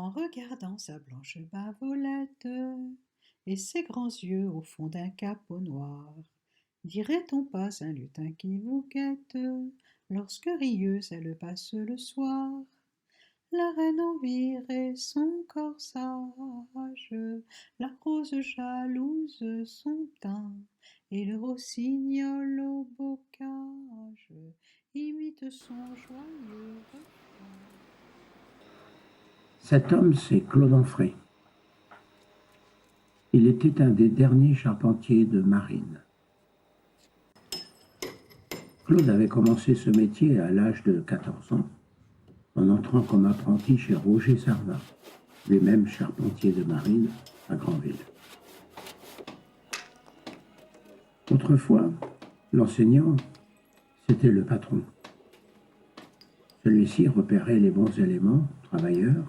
En regardant sa blanche bavolette et ses grands yeux au fond d'un capot noir, dirait-on pas un lutin qui vous guette lorsque rieuse elle passe le soir? La reine en virait son corsage, la rose jalouse son teint, et le rossignol au bocage imite son joyeux refrain. Cet homme, c'est Claude Onfray. Il était un des derniers charpentiers de marine. Claude avait commencé ce métier à l'âge de 14 ans, en entrant comme apprenti chez Roger Sarvin, lui-même charpentier de marine à Granville. Autrefois, l'enseignant, c'était le patron. Celui-ci repérait les bons éléments, travailleurs,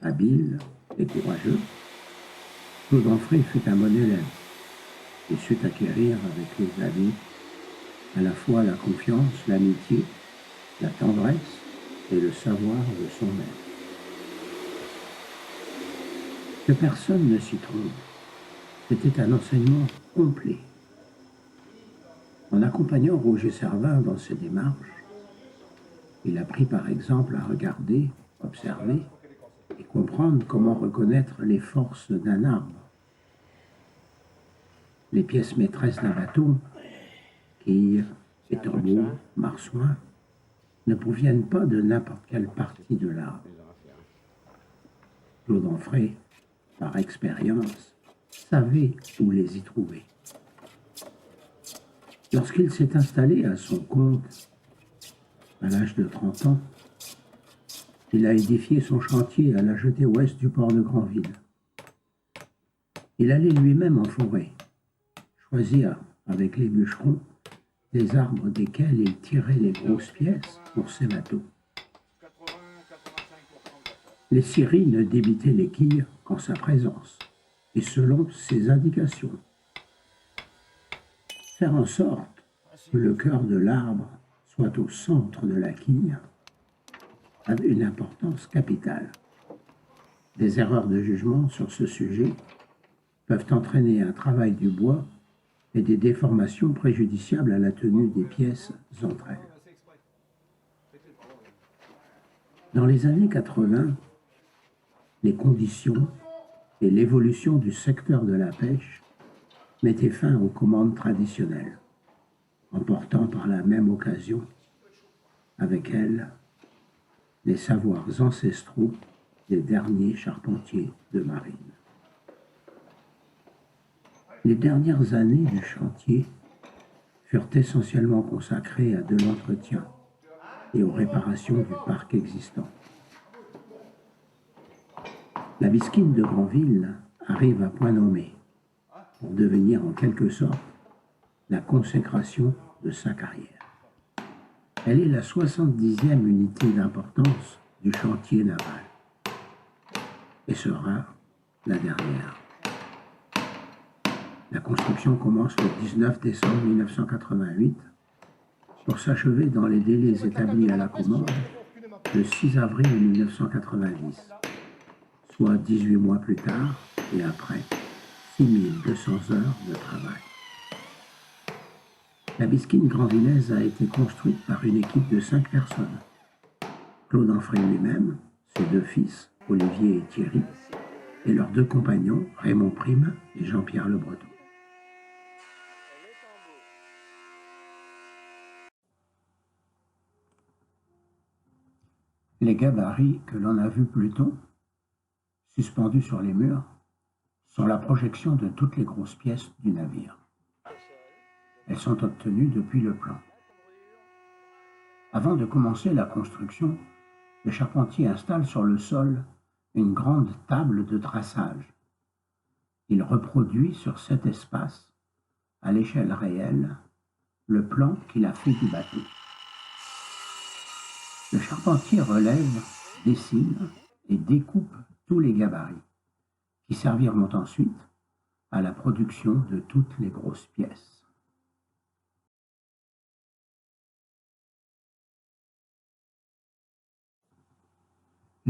habiles et courageux. Claude Onfray fut un bon élève et sut acquérir avec les années à la fois la confiance, l'amitié, la tendresse et le savoir de son maître. Que personne ne s'y trompe, c'était un enseignement complet. En accompagnant Roger Servin dans ses démarches, il apprit par exemple à regarder, observer et comprendre comment reconnaître les forces d'un arbre. Les pièces maîtresses d'un bateau, quilles, étambot, marsouin, ne proviennent pas de n'importe quelle partie de l'arbre. Claude Onfray, par expérience, savait où les y trouver. Lorsqu'il s'est installé à son compte, à l'âge de 30 ans, il a édifié son chantier à la jetée ouest du port de Granville. Il allait lui-même en forêt, choisir avec les bûcherons les arbres desquels il tirait les grosses pièces pour ses bateaux. Les scieries ne débitaient les quilles qu'en sa présence et selon ses indications. Faire en sorte que le cœur de l'arbre soit au centre de la quille a une importance capitale. Des erreurs de jugement sur ce sujet peuvent entraîner un travail du bois et des déformations préjudiciables à la tenue des pièces entre elles. Dans les années 80, les conditions et l'évolution du secteur de la pêche mettaient fin aux commandes traditionnelles, emportant par la même occasion avec elles les savoirs ancestraux des derniers charpentiers de marine. Les dernières années du chantier furent essentiellement consacrées à de l'entretien et aux réparations du parc existant. La bisquine de Granville arrive à point nommé pour devenir en quelque sorte la consécration de sa carrière. Elle est la 70e unité d'importance du chantier naval et sera la dernière. La construction commence le 19 décembre 1988 pour s'achever dans les délais établis à la commande le 6 avril 1990, soit 18 mois plus tard et après 6200 heures de travail. La bisquine granvillaise a été construite par une équipe de 5 personnes. Claude Onfray lui-même, ses 2 fils, Olivier et Thierry, et leurs 2 compagnons, Raymond Prime et Jean-Pierre Le Breton. Les gabarits que l'on a vus plus tôt, suspendus sur les murs, sont la projection de toutes les grosses pièces du navire. Elles sont obtenues depuis le plan. Avant de commencer la construction, le charpentier installe sur le sol une grande table de traçage. Il reproduit sur cet espace, à l'échelle réelle, le plan qu'il a fait du bateau. Le charpentier relève, dessine et découpe tous les gabarits, qui serviront ensuite à la production de toutes les grosses pièces.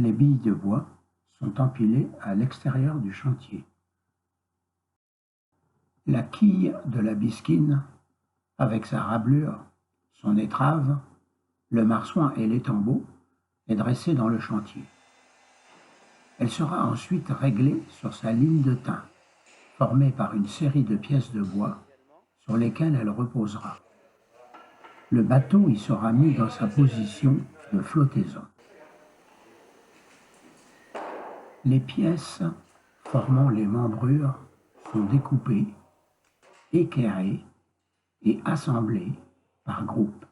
Les billes de bois sont empilés à l'extérieur du chantier. La quille de la bisquine, avec sa rablure, son étrave, le marsouin et l'étambot, est dressée dans le chantier. Elle sera ensuite réglée sur sa ligne de thym, formée par une série de pièces de bois sur lesquelles elle reposera. Le bateau y sera mis dans sa position de flottaison. Les pièces formant les membrures sont découpées, équerrées et assemblées par groupes.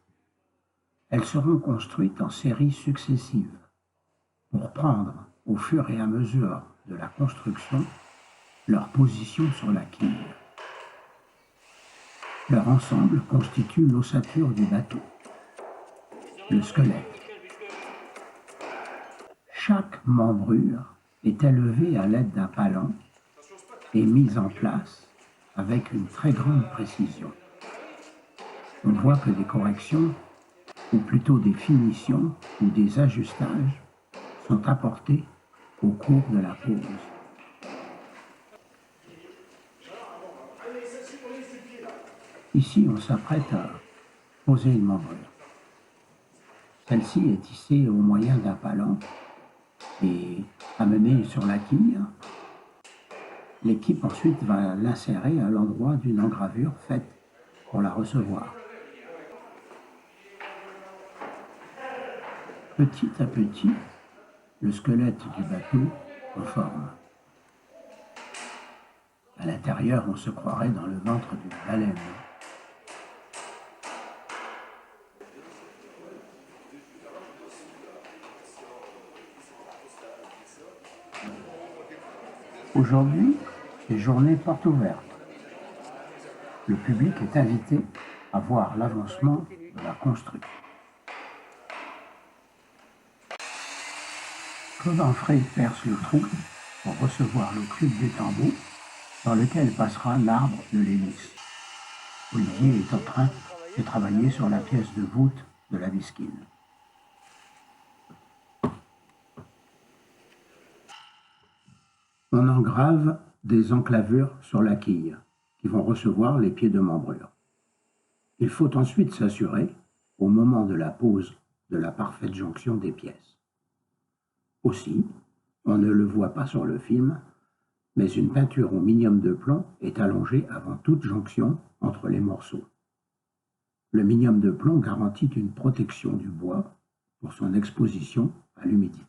Elles seront construites en séries successives pour prendre, au fur et à mesure de la construction, leur position sur la quille. Leur ensemble constitue l'ossature du bateau, le squelette. Chaque membrure est élevée à l'aide d'un palan et mise en place avec une très grande précision. On voit que des corrections, ou plutôt des finitions ou des ajustages, sont apportés au cours de la pose. Ici, on s'apprête à poser une membrure. Celle-ci est tissée au moyen d'un palan et amenée sur la quille. L'équipe ensuite va l'insérer à l'endroit d'une engravure faite pour la recevoir. Petit à petit, le squelette du bateau en forme. À l'intérieur, on se croirait dans le ventre d'une baleine. Aujourd'hui, c'est journée porte ouverte. Le public est invité à voir l'avancement de la construction. Claude Anfray perce le trou pour recevoir le tube d'étambot dans lequel passera l'arbre de l'hélice. Olivier est en train de travailler sur la pièce de voûte de la bisquine. On engrave des enclavures sur la quille qui vont recevoir les pieds de membrure. Il faut ensuite s'assurer, au moment de la pose, de la parfaite jonction des pièces. Aussi, on ne le voit pas sur le film, mais une peinture au minium de plomb est allongée avant toute jonction entre les morceaux. Le minium de plomb garantit une protection du bois pour son exposition à l'humidité.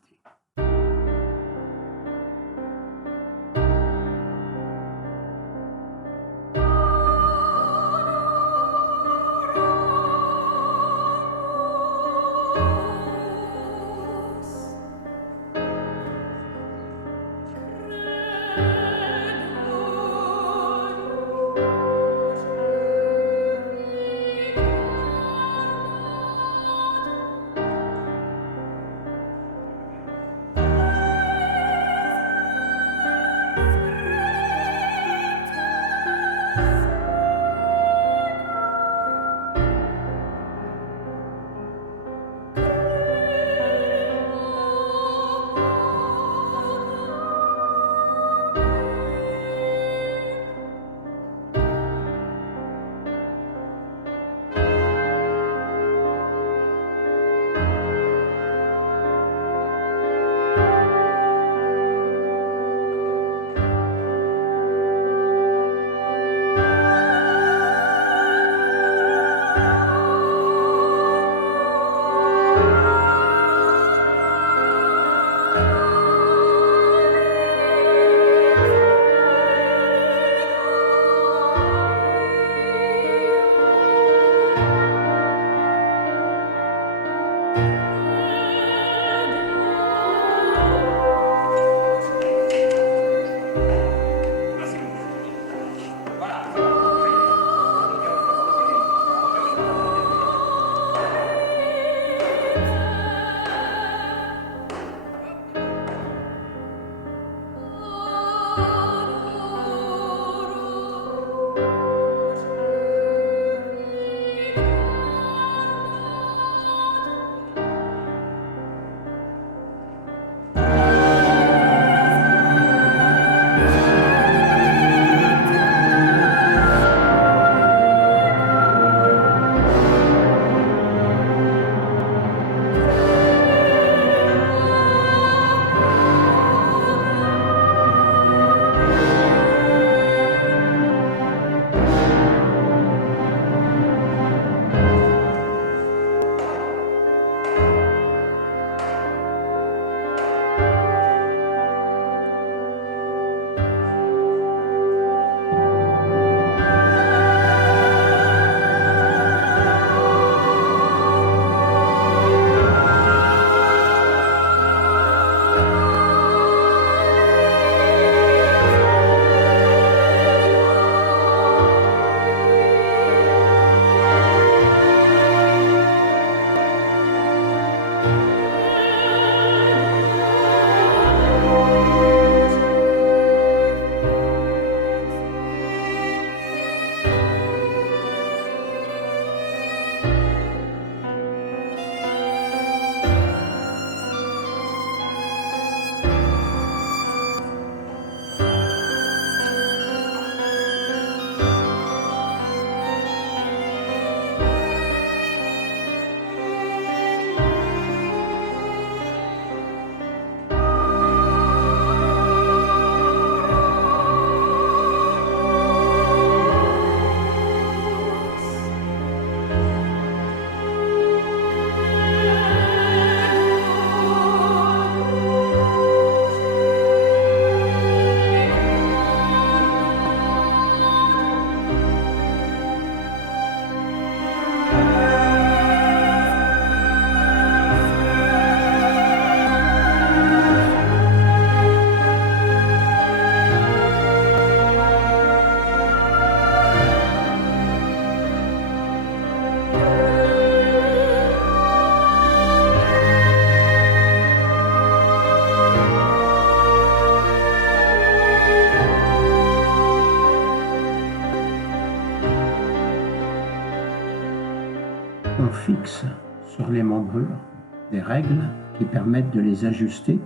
On fixe sur les membrures des règles qui permettent de les ajuster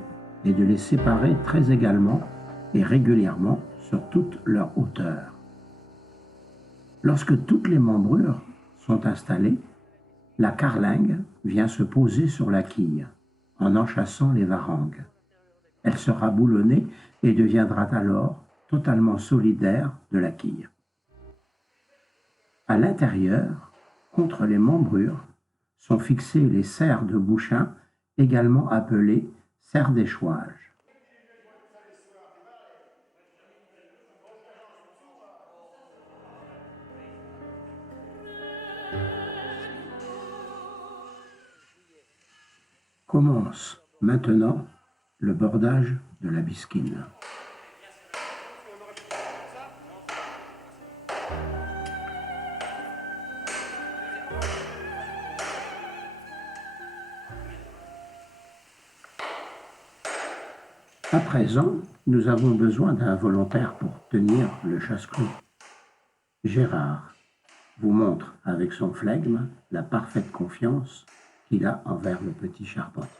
et de les séparer très également et régulièrement sur toute leur hauteur. Lorsque toutes les membrures sont installées, la carlingue vient se poser sur la quille en enchâssant les varangues. Elle sera boulonnée et deviendra alors totalement solidaire de la quille. À l'intérieur, contre les membrures, sont fixées les serres de bouchin, également appelées serres d'échouage. Commence maintenant le bordage de la bisquine. À présent, nous avons besoin d'un volontaire pour tenir le chasse-clou. Gérard vous montre avec son flegme la parfaite confiance qu'il a envers le petit charpentier.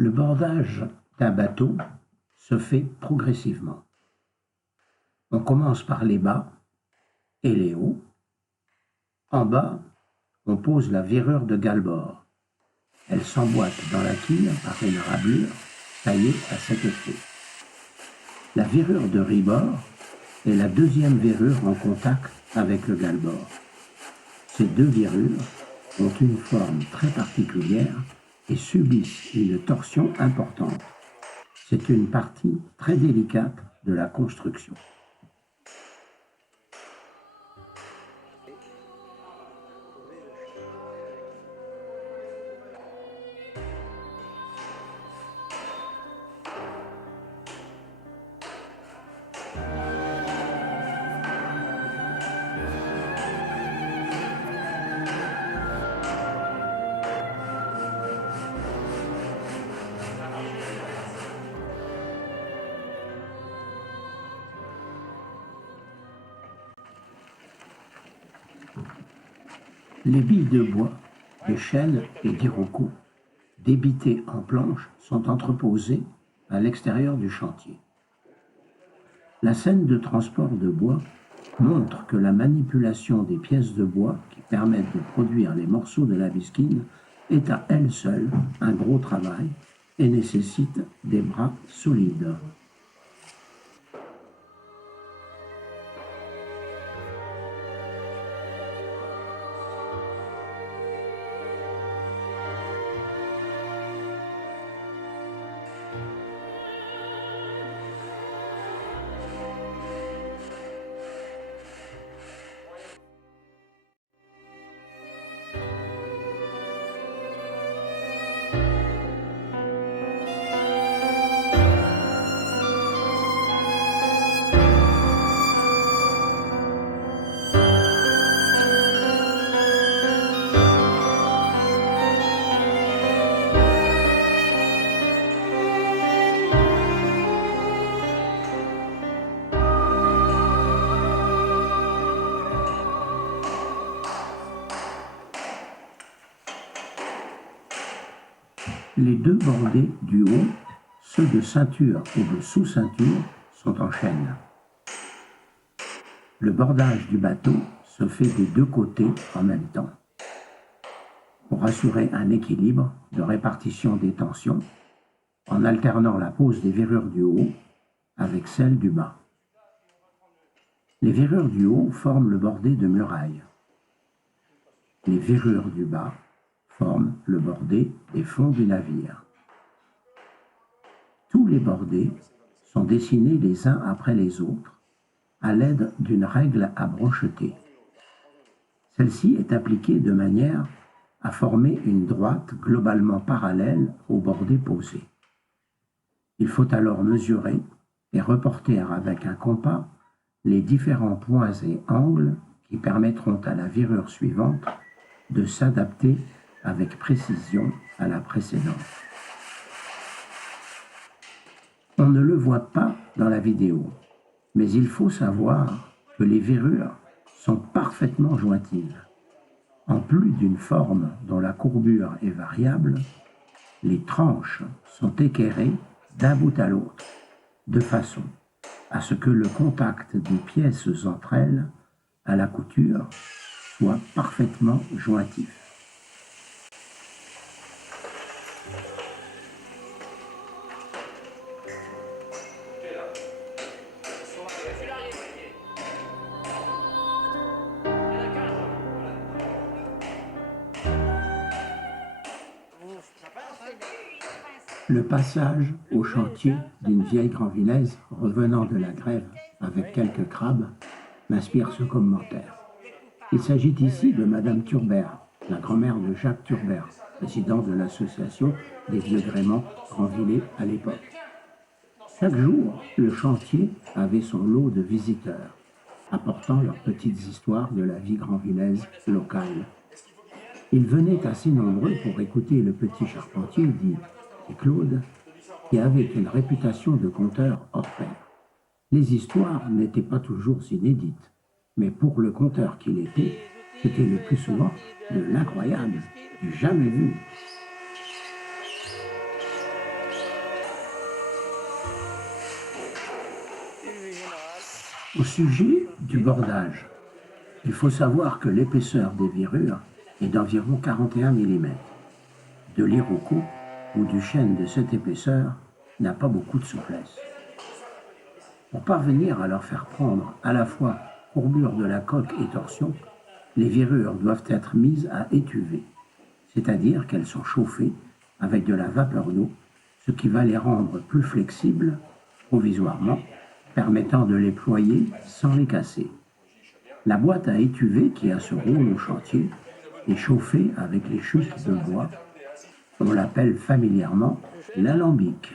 Le bordage d'un bateau se fait progressivement. On commence par les bas et les hauts. En bas, on pose la virure de galbord. Elle s'emboîte dans la quille par une rablure taillée à cet effet. La virure de ribord est la deuxième virure en contact avec le galbord. Ces deux virures ont une forme très particulière et subissent une torsion importante. C'est une partie très délicate de la construction. Les billes de bois, de chêne et d'iroko, débitées en planches, sont entreposées à l'extérieur du chantier. La scène de transport de bois montre que la manipulation des pièces de bois qui permettent de produire les morceaux de la bisquine est à elle seule un gros travail et nécessite des bras solides. Les deux bordés du haut, ceux de ceinture et de sous-ceinture, sont en chaîne. Le bordage du bateau se fait des deux côtés en même temps, pour assurer un équilibre de répartition des tensions, en alternant la pose des verrures du haut avec celle du bas. Les verrures du haut forment le bordé de muraille. Les verrures du bas forment le bordé des fonds du navire. Tous les bordés sont dessinés les uns après les autres à l'aide d'une règle à brocheter. Celle-ci est appliquée de manière à former une droite globalement parallèle au bordé posé. Il faut alors mesurer et reporter avec un compas les différents points et angles qui permettront à la verrure suivante de s'adapter avec précision à la précédente. On ne le voit pas dans la vidéo, mais il faut savoir que les verrures sont parfaitement jointives. En plus d'une forme dont la courbure est variable, les tranches sont équerrées d'un bout à l'autre, de façon à ce que le contact des pièces entre elles, à la couture, soit parfaitement jointif. Le passage au chantier d'une vieille Granvillaise revenant de la grève avec quelques crabes m'inspire ce commentaire. Il s'agit ici de Madame Turbert, la grand-mère de Jacques Turbert, président de l'association des vieux gréments Grandvillais à l'époque. Chaque jour, le chantier avait son lot de visiteurs, apportant leurs petites histoires de la vie grandvillaise locale. Ils venaient assez nombreux pour écouter le petit charpentier, dit Claude, qui avait une réputation de conteur hors pair. Les histoires n'étaient pas toujours inédites, mais pour le conteur qu'il était, c'était le plus souvent de l'incroyable, du jamais vu. Au sujet du bordage, il faut savoir que l'épaisseur des verrures est d'environ 41 mm. De l'iroko ou du chêne de cette épaisseur n'a pas beaucoup de souplesse. Pour parvenir à leur faire prendre à la fois courbure de la coque et torsion, les verrures doivent être mises à étuver, c'est-à-dire qu'elles sont chauffées avec de la vapeur d'eau, ce qui va les rendre plus flexibles provisoirement, permettant de les ployer sans les casser. La boîte à étuver qui a ce rôle au chantier est chauffée avec les chutes de bois. On l'appelle familièrement l'alambic.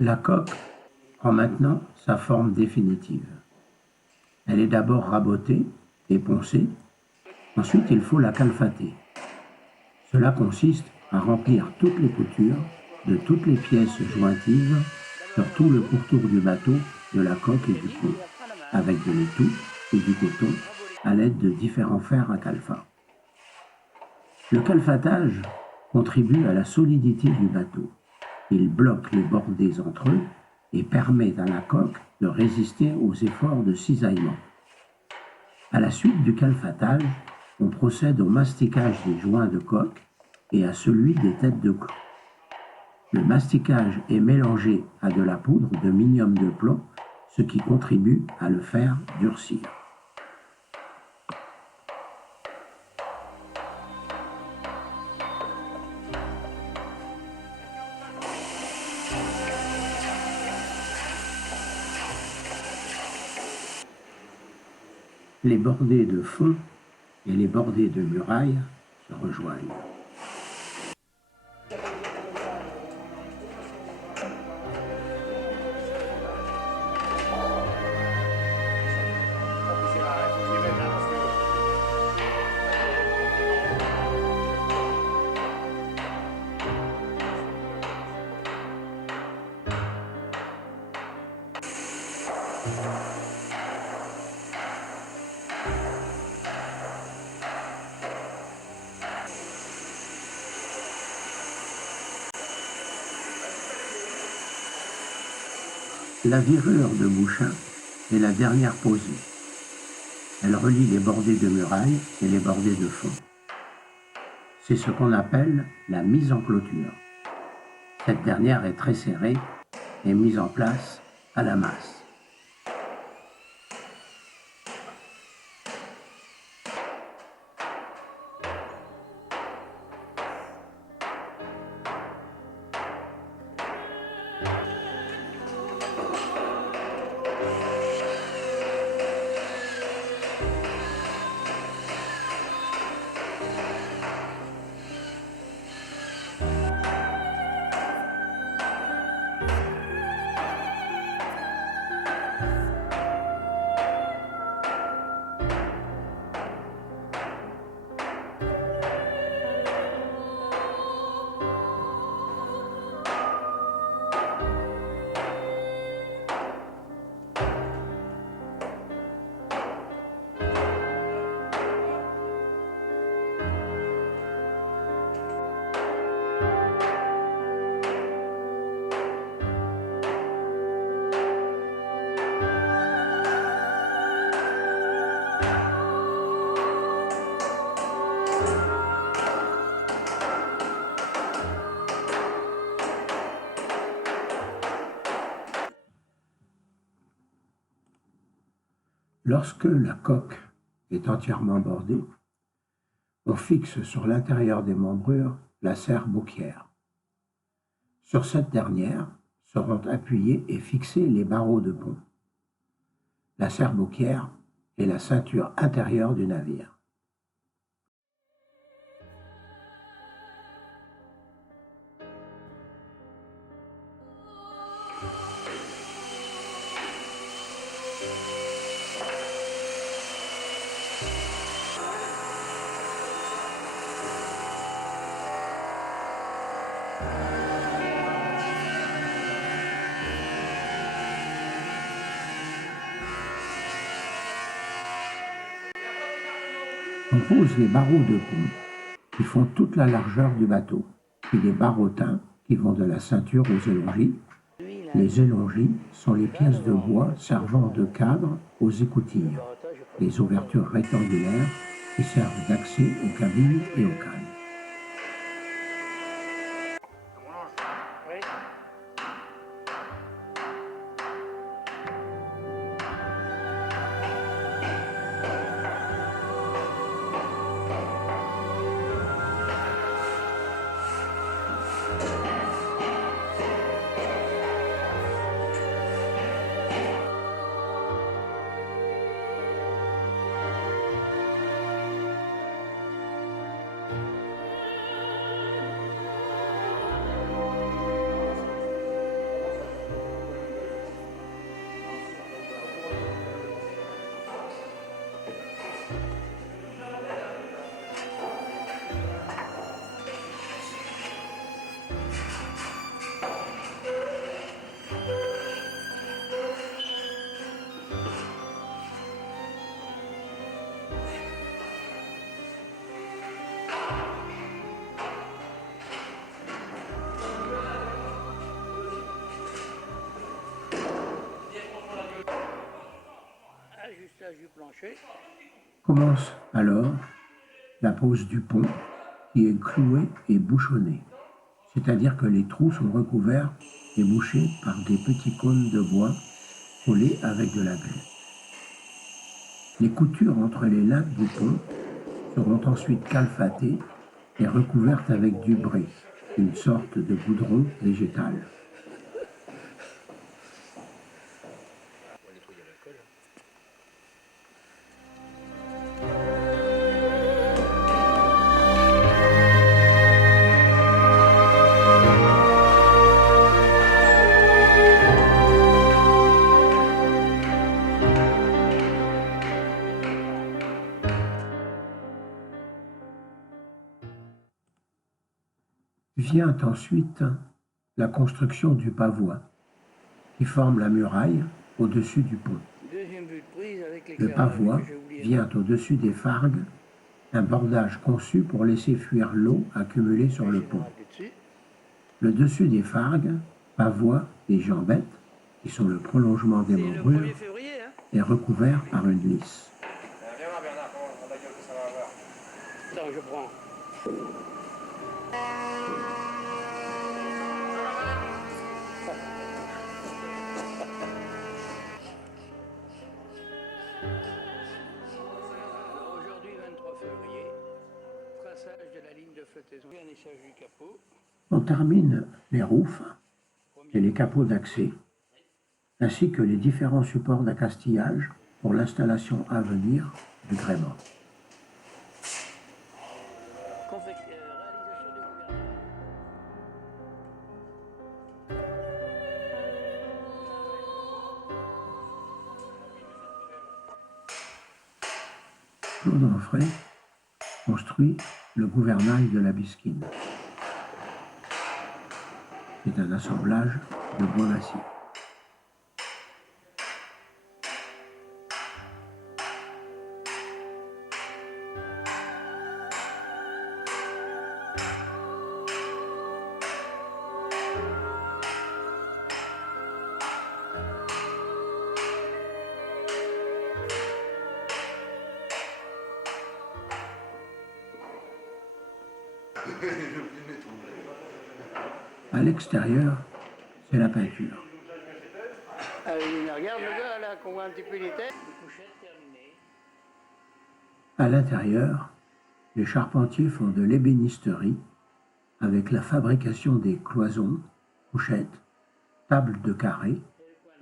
La coque prend maintenant sa forme définitive. Elle est d'abord rabotée et poncée, ensuite il faut la calfater. Cela consiste à remplir toutes les coutures de toutes les pièces jointives sur tout le pourtour du bateau, de la coque et du pont, avec de l'étoupe et du coton à l'aide de différents fers à calfat. Le calfatage contribue à la solidité du bateau. Il bloque les bordés entre eux et permet à la coque de résister aux efforts de cisaillement. À la suite du calfatage, on procède au masticage des joints de coque et à celui des têtes de clous. Le masticage est mélangé à de la poudre de minium de plomb, ce qui contribue à le faire durcir. les bordées de fond et les bordées de murailles se rejoignent. La virure de Bouchain est la dernière posée. Elle relie les bordées de murailles et les bordées de fond. C'est ce qu'on appelle la mise en clôture. Cette dernière est très serrée et mise en place à la masse. Lorsque la coque est entièrement bordée, on fixe sur l'intérieur des membrures la serre bouquière. Sur cette dernière seront appuyés et fixés les barreaux de pont. La serre bouquière est la ceinture intérieure du navire. On pose les barreaux de pont qui font toute la largeur du bateau, puis les barreautins qui vont de la ceinture aux élongis. Les élongis sont les pièces de bois servant de cadre aux écoutilles, les ouvertures rectangulaires qui servent d'accès aux cabines et aux cannes. Commence alors la pose du pont qui est cloué et bouchonné, c'est-à-dire que les trous sont recouverts et bouchés par des petits cônes de bois collés avec de la grès. Les coutures entre les lattes du pont seront ensuite calfatées et recouvertes avec du bré, une sorte de goudron végétal. Vient ensuite la construction du pavois, qui forme la muraille au-dessus du pont. Le pavois vient au-dessus des fargues, un bordage conçu pour laisser fuir l'eau accumulée sur le pont. Le dessus des fargues, pavois et jambettes, qui sont le prolongement des membrures, est recouvert par une lisse. Aujourd'hui, 23 février, traçage de la ligne de flottaison, vernissage du capot. On termine les roufs et les capots d'accès, ainsi que les différents supports d'accastillage pour l'installation à venir du gréement. Réalisation du gouvernement. Claude Onfray construit le gouvernail de la Bisquine. C'est un assemblage de bois massif. À l'extérieur, c'est la peinture. Regarde le gars là, qu'on voit un petit peu les têtes. Couchette terminée. À l'intérieur, les charpentiers font de l'ébénisterie avec la fabrication des cloisons, couchettes, tables de carré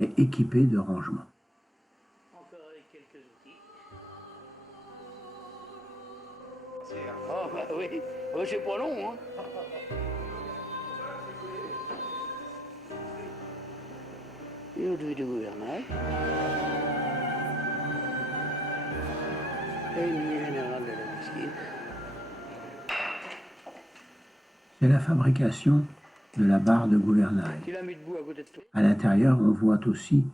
et équipés de rangements. Encore avec quelques outils. Oh bah oui, oh, c'est pas long hein. Et au-dessus du gouvernail. Et une nuit générale de la Bisquine. C'est la fabrication de la barre de gouvernail. Tu l'as mis debout à côté de toi. À l'intérieur, on voit aussi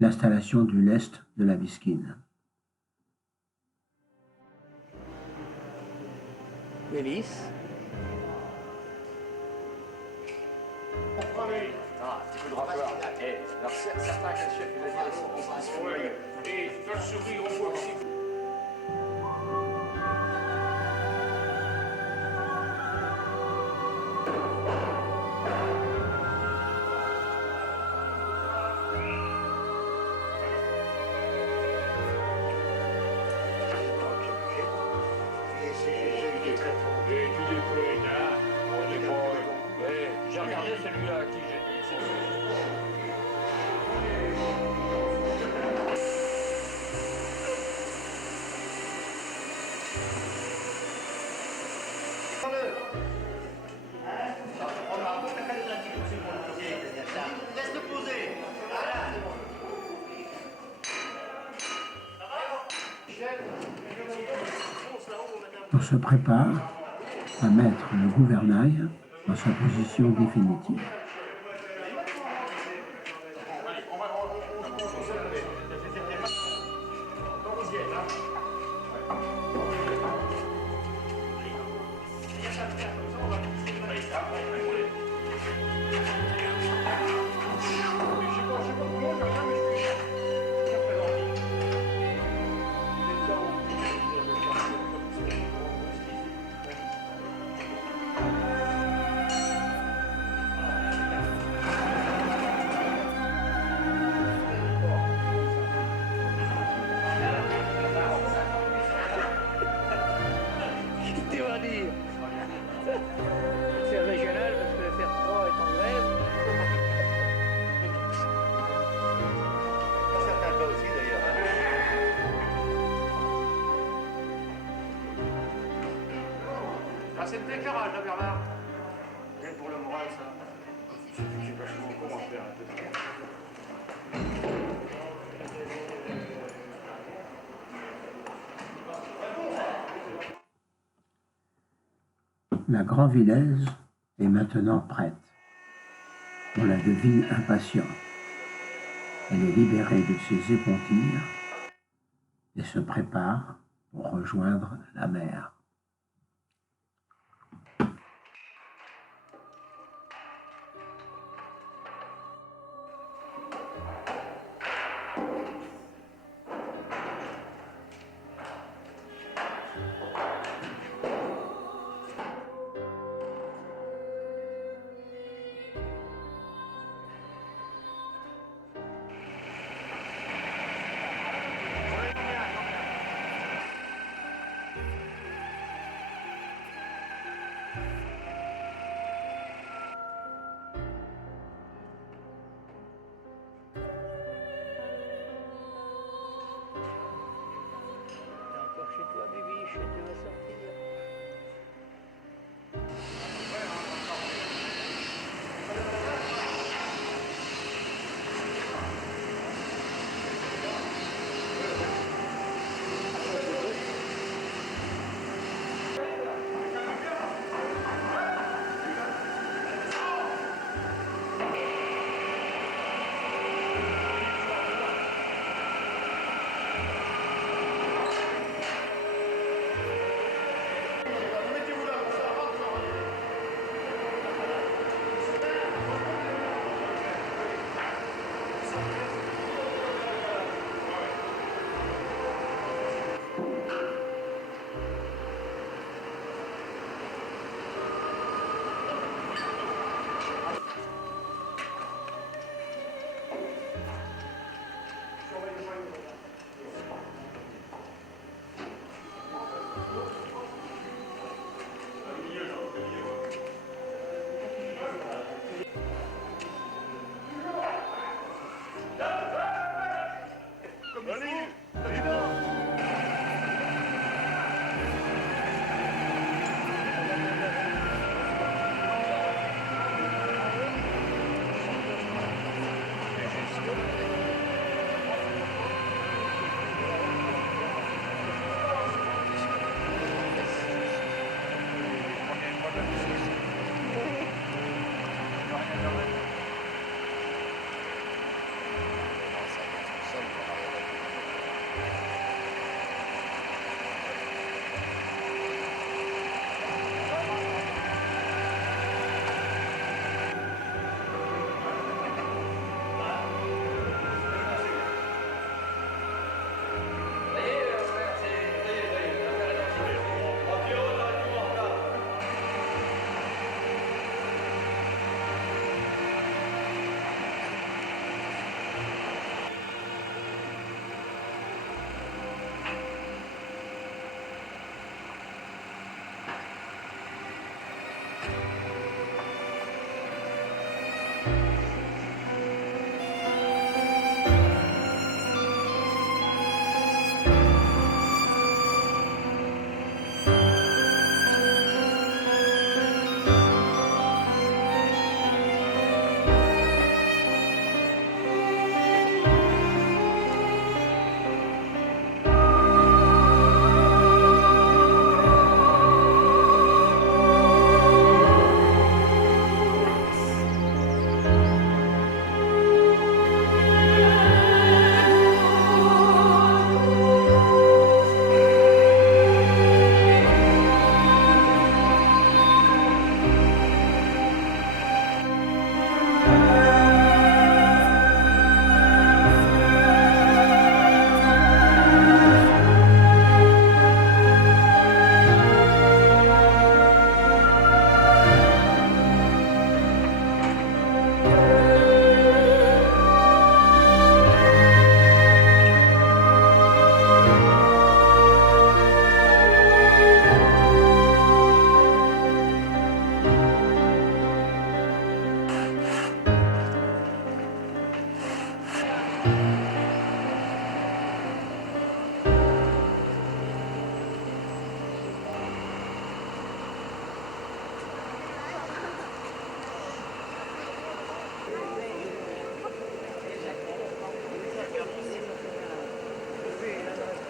l'installation du lest de la Bisquine. L'hélice. Certains chefs, ils font et dans le sourire, on voit aussi. J'ai regardé celui-là à qui j'ai dit. On se prépare à mettre le gouvernail dans sa position définitive. Tu vas dire. C'est régional parce que le FR3 est en grève. Certains cas aussi d'ailleurs. Ah, c'est le déclarage, là, Bernard. Rien pour le moral, ça. J'ai vachement con à faire un peu de temps. La Grand-Villaise est maintenant prête. On la devine impatiente. Elle est libérée de ses épountires et se prépare pour rejoindre la mer. T'es encore chez toi, Bibiche, tu vas sortir.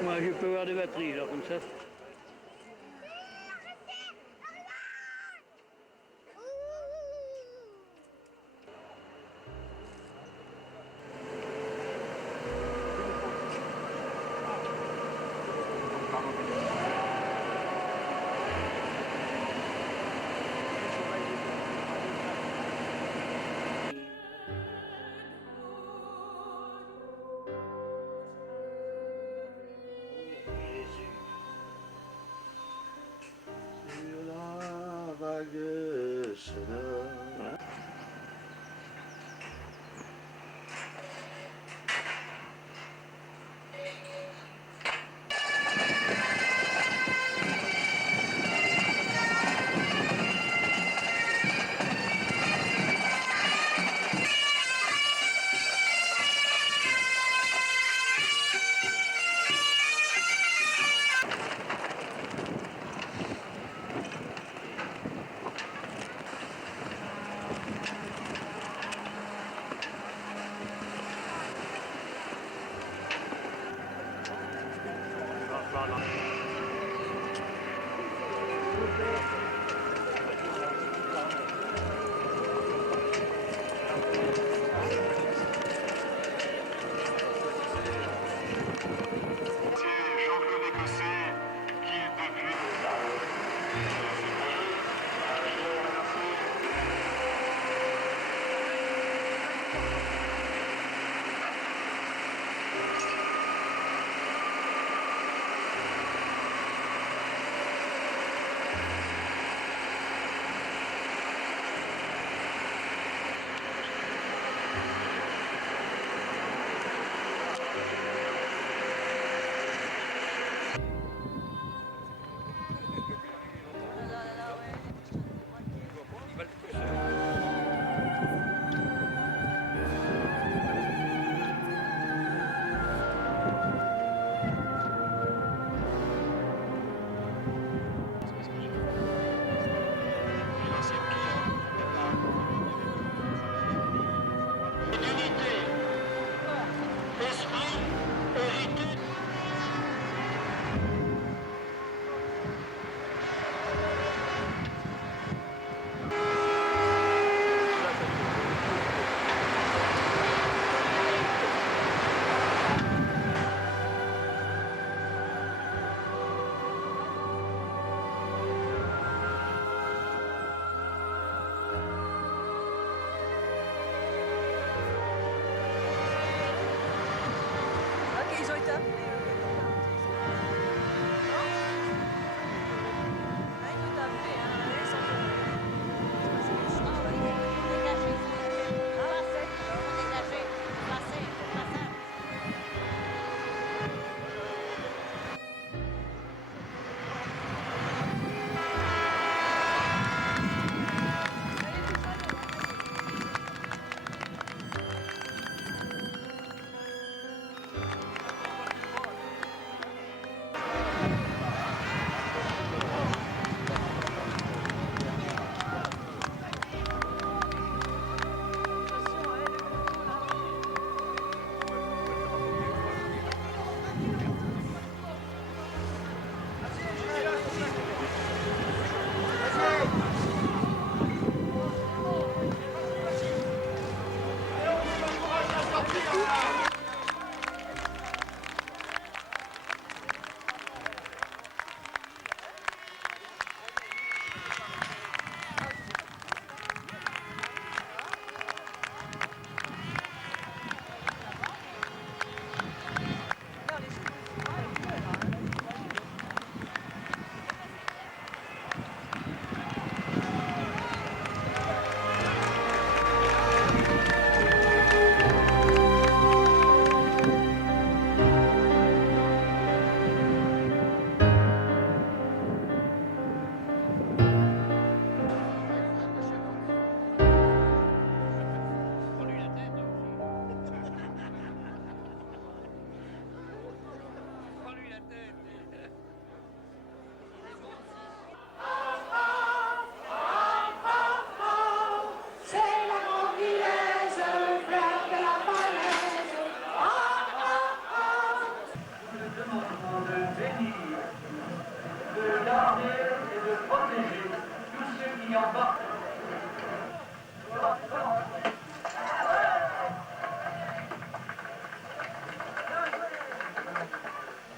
Moi, je peux avoir des batteries, genre comme ça. Ils ont été appelés.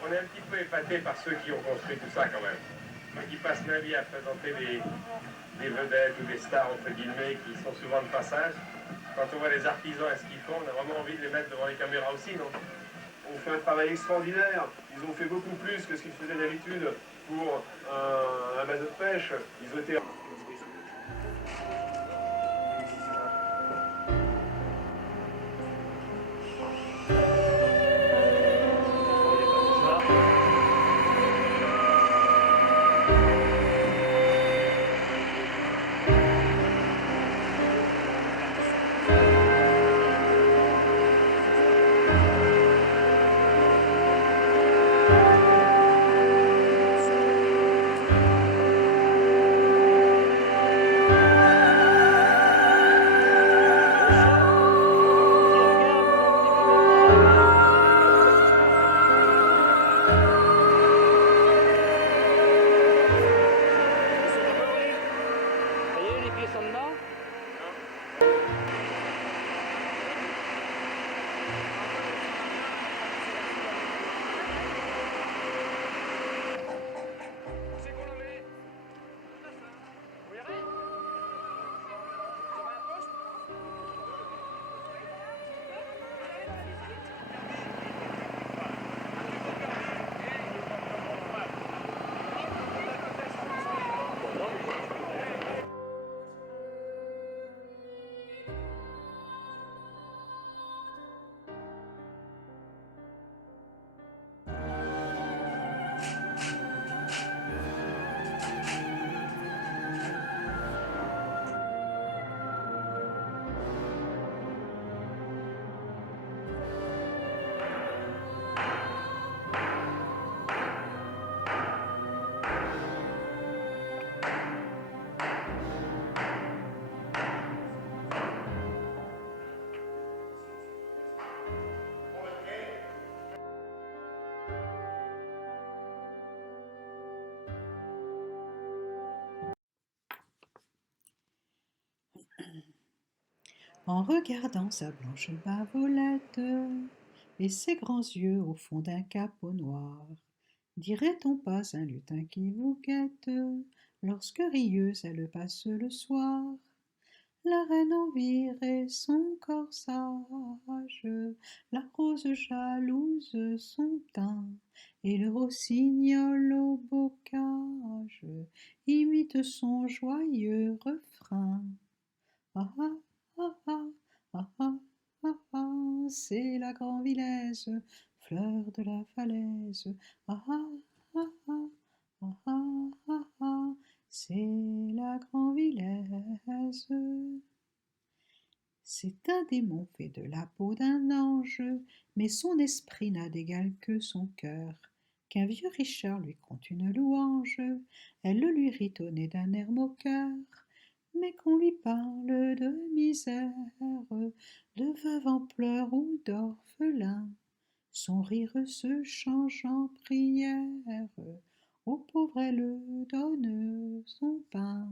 On est un petit peu épaté par ceux qui ont construit tout ça quand même. Moi qui passe ma vie à présenter des vedettes ou des stars entre guillemets qui sont souvent de passage, quand on voit les artisans et ce qu'ils font, on a vraiment envie de les mettre devant les caméras aussi, non? On fait un travail extraordinaire. Ils ont fait beaucoup plus que ce qu'ils faisaient d'habitude pour un bateau de pêche. Ils ont été... en regardant sa blanche bavolette et ses grands yeux au fond d'un capot noir. Dirait-on pas un lutin qui vous guette lorsque rieuse elle passe le soir? La reine en virait son corsage, la rose jalouse son teint, et le rossignol au bocage imite son joyeux refrain. Ah ah ah ah ah ah ah ah, c'est la Grandvillaise, fleur de la falaise. Ah ah ah ah ah ah ah ah, c'est la Grandvillaise. C'est un démon fait de la peau d'un ange, mais son esprit n'a d'égal que son cœur. Qu'un vieux Richard lui conte une louange, elle le lui rit au nez d'un air moqueur. Mais qu'on lui parle de misère, de veuve en pleurs ou d'orphelin, son rire se change en prière, au pauvre elle donne son pain.